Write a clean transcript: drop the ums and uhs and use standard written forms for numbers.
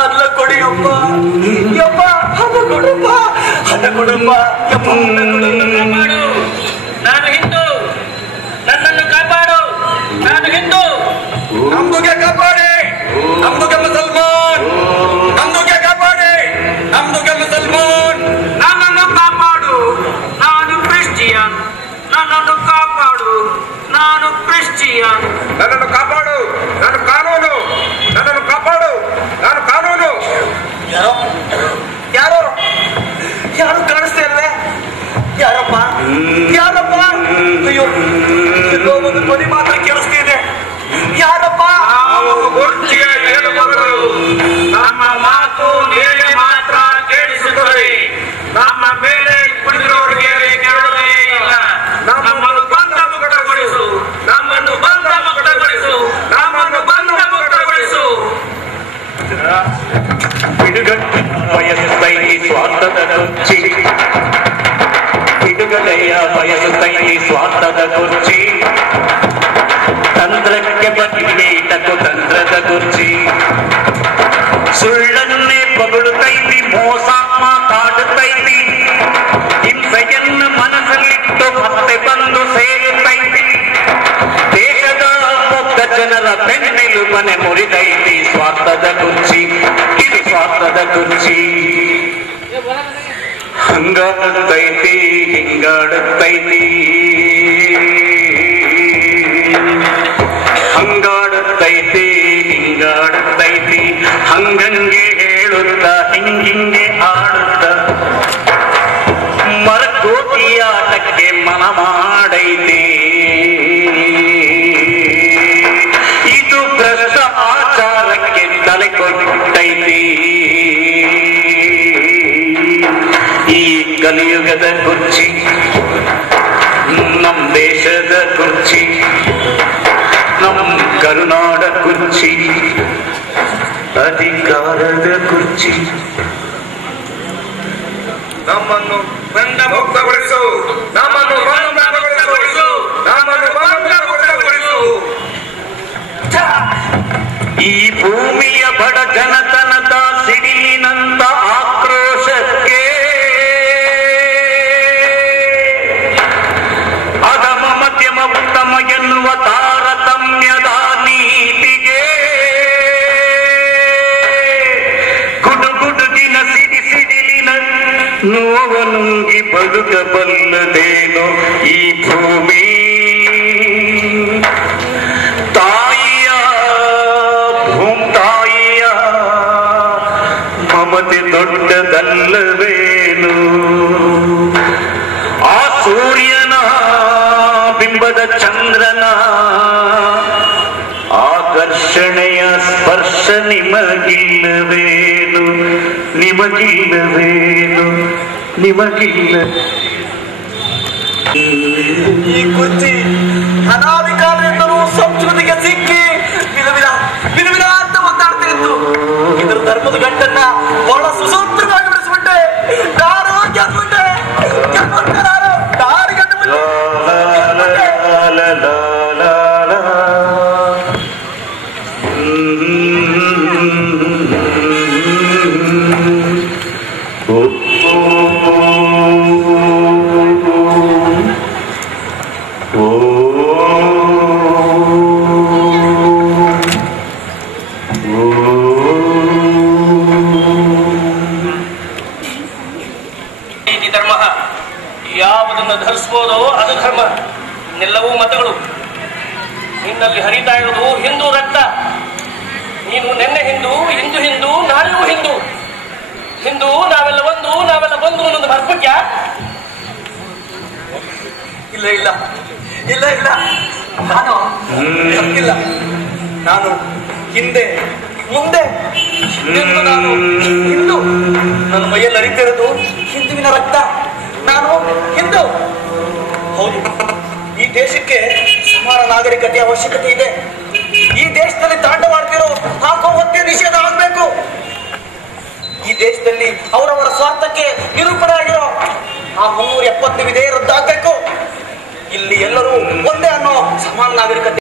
ಅಲ್ಲ ಕೊಡಿ ಅಪ್ಪ ಯಪ್ಪ, ಹಣ ಕೊಡಪ್ಪ, ಹಣ ಕೊಡಪ್ಪ ಯಪ್ಪ, ಕಾಪಾಡು, ನಾನು ಹಿಂದೂ, ನನ್ನನ್ನು ಕಾಪಾಡು, ನಾನು ಹಿಂದೂ. ನಮ್ದುಗೆ ಕಾಪಾಡಿ, ನಮ್ದುಗೆ ಮುಸಲ್ಮಾನ್, ನಮ್ದುಗೆ ಕಾಪಾಡಿ, ನಮ್ದುಗೆ ಮುಸಲ್ಮಾನ್. ನನ್ನನ್ನು ಕಾಪಾಡು, ನಾನು ಕ್ರಿಶ್ಚಿಯನ್, ನನ್ನನ್ನು ಕಾಪಾಡು, ನಾನು ಕ್ರಿಶ್ಚಿಯನ್. ನನ್ನನ್ನು ಕಾಪಾಡು, ನಾನು ಕಾನೂನು, ನನ್ನನ್ನು ಕಾಪಾಡು, ನಾನು ಕಾನೂನು. ಯಾರೋ ಯಾರೋ ಯಾರು ಕಾಣಿಸ್ತಾ ಇಲ್ವೇ? ಯಾರಪ್ಪ ಯಾರಪ್ಪ? ಅಯ್ಯೋ, ಎಲ್ಲೋ ಒಂದು ಧ್ವನಿ ಮಾತ್ರ ಕೇಳಿಸ್ತಿದೆ. ಯಾರಪ್ಪ? ಕುರ್ಚಿಯ ಹೆಣ್ಣುಮಗಳು. ನಮ್ಮ ಮಾತು ಮೇಲೆ ಮಾತ್ರ ಕೇಳಿಸುತ್ತದೆ, ನಮ್ಮ ಮೇಲೆ ಕುಳಿತಿರೋರಿಗೆ ಕೇಳಲೇ ಇಲ್ಲ. ನಮ್ಮನ್ನು ಬಂಧ ಮುಕ್ತಗೊಳಿಸು, ನಮ್ಮನ್ನು ಬಂಧ ಮುಕ್ತಗೊಳಿಸು, ನಮ್ಮನ್ನು ಬಂಧ ಮುಕ್ತಗೊಳಿಸು. ಬಿಡುಗಡೆ ಬಯಸುತ್ತೈತಿ ಸ್ವಾರ್ಥದ ಕುರ್ಚಿ, ಬಿಡುಗಡೆಯ ಬಯಸುತ್ತೈತಿ ಸ್ವಾರ್ಥದ ಕುರ್ಚಿ, ತಂತ್ರಕ್ಕೆ ಬನ್ನಿಟಕು ತಂತ್ರದ ಕುರ್ಚಿ, ಸುಳ್ಳನ್ನೇ ಬಗಳುತ್ತೈತಿ, ಮೋಸ ಮಾತಾಡುತ್ತೈತಿ, ಹಿಂಸೆಯನ್ನು ಮನಸ್ಸಲ್ಲಿಟ್ಟು ಮತ್ತೆ ಬಂದು ಸೇರುತ್ತೈತಿ, ದೇಶದ ಒಬ್ಬ ಜನರ ಬೆನ್ನೆಲು ಮನೆ ಮುರಿದೈತಿ ಸ್ವಾರ್ಥದ ಕುರ್ಚಿ, ಇದು ಸ್ವಾರ್ಥದ ಕುರ್ಚಿ. ಹಂಗಾಡುತ್ತೈತಿ ಹಿಂಗಾಡುತ್ತೈತಿ, ಹಂಗಾಡುತ್ತೈತಿ ಹಿಂಗಾಡುತ್ತೈತಿ, ಹಂಗಂಗೆ ಹೇಳುತ್ತ ಹಿಂಗಿಂಗೆ ಆಡುತ್ತ ಮರಕೋತಿ ಆಟಕ್ಕೆ ಮನ ಮಾಡೈತಿ. ಇದು ಭ್ರಷ್ಟ ಆಚಾರಕ್ಕೆ ತಲೆ ಕೊಟ್ಟೈತಿ. ಈ ಕಲಿಯುಗದ ಕುರ್ಚಿ, ನಮ್ಮ ದೇಶದ ಕುರ್ಚಿ, ನಮ್ಮ ಕರುನಾಡ ಕುರ್ಚಿ, ಅಧಿಕಾರದ ಕುರ್ಚಿ. ನಮ್ಮನ್ನು ಬಂಧ ಮುಕ್ತಗೊಳಿಸು, ನಮ್ಮನ್ನು ಬಂಧ ಮುಕ್ತಗೊಳಿಸು, ನಮ್ಮನ್ನು ಬಂಧ ಮುಕ್ತಗೊಳಿಸು. ಈ ಭೂಮಿಯ ಬಡ ಜನತನದ ಸಿಡಿಲಿನಂತ ಆಕ್ರೋಶಕ್ಕೆ, ಅಧಮ ಮಧ್ಯಮ ಉತ್ತಮ ಎನ್ನುವ ತಾರತಮ್ಯದ ನೀತಿಗೆ, ಗುಡುಗುಡುಗಿನ ಸಿಡಿಲಿನ ನೋವ ನುಂಗಿ ಬದುಕಬಲ್ಲದೇನೋ ಈ ಭೂಮಿ. ತಾಯಿಯ ಭೂಮ್ತಾಯಿಯ ಮಮತೆ ದೊಡ್ಡದಲ್ಲವೇನು? ಆ ಸೂರ್ಯನ ಬಿಂಬದ ಚಂದ್ರನ ಆಕರ್ಷಣೆಯ ಸ್ಪರ್ಶ ನಿಮಗಿಲ್ಲವೇನು? ನಿಮಗಿಲ್ಲವೇನು? ನಿಮಗಿಲ್ಲ. ಈ ಕುರ್ಚಿ ಅನಾದಿ ಕಾಲದಿಂದಲೂ ಸಂಸ್ಕೃತಿಗೆ ಸಿಕ್ಕಿ ವಿಧ ವಿಧ ಅಂತ ಮಾತಾಡ್ತಿತ್ತು. ಇದ್ರ ಧರ್ಮದ ಗಂಟನ್ನ ಬಹಳ ಸುಸೂತ್ರವಾಗಿ ಬಿಡಿಸ್ಬಿಟ್ಟೆ. ದಾರು ಗೆದ್ಬಿಟ್ಟೆ, ಗೆದ್ಬಿಟ್ಟೆ, ದಾರಿ ಗೆದ್ಬಿಟ್ಟೆ. ಧರ್ಮ ಯಾವುದನ್ನು ಧರಿಸಬಹುದೋ ಅದು ಧರ್ಮ, ಇನ್ನೆಲ್ಲವೂ ಮತಗಳು. ನಿನ್ನಲ್ಲಿ ಹರಿತಾ ಇರುವುದು ಹಿಂದೂ ರಕ್ತ. ನೀನು ನೆನ್ನೆ ಹಿಂದೂ, ಇಂದು ಹಿಂದೂ, ನಾಳೆಯೂ ಹಿಂದೂ. ಹಿಂದೂ ನಾವೆಲ್ಲ ಒಂದು, ನಾವೆಲ್ಲ ಒಂದು ಅನ್ನೋದು ಮರ್ಪಕ್ಯ. ಇಲ್ಲ ಇಲ್ಲ ಇಲ್ಲ ಇಲ್ಲ, ನಾನು ತಪ್ಪಿಲ್ಲ. ನಾನು ಹಿಂದೆ ಮುಂದೆ ಹಿಂದೆಂದು ನಾನು ಹಿಂದೂ. ನನ್ನ ಮೈಯಲ್ಲಿ ಹರಿತಿರೋದು ಹಿಂದುವಿನ ರಕ್ತ. ನಾನು ಹಿಂದೂ. ಹೌದು, ಈ ದೇಶಕ್ಕೆ ಸಮಾನ ನಾಗರಿಕತೆಯ ಅವಶ್ಯಕತೆ ಇದೆ. ಈ ದೇಶದಲ್ಲಿ ತಾಂಡವಾಡ್ತಿರೋ ಹಾಕೋ ಹತ್ಯೆ ನಿಷೇಧ ಆಗಬೇಕು. ಈ ದೇಶದಲ್ಲಿ ಅವರವರ ಸ್ವಾರ್ಥಕ್ಕೆ ನಿರೂಪಣೆ ಆಗಿರೋ ಆ 370 ವಿಧೇಯ ರದ್ದಾಗಬೇಕು. ಇಲ್ಲಿ ಎಲ್ಲರೂ ಒಂದೇ ಅನ್ನೋ ಸಮಾನ ನಾಗರಿಕತೆ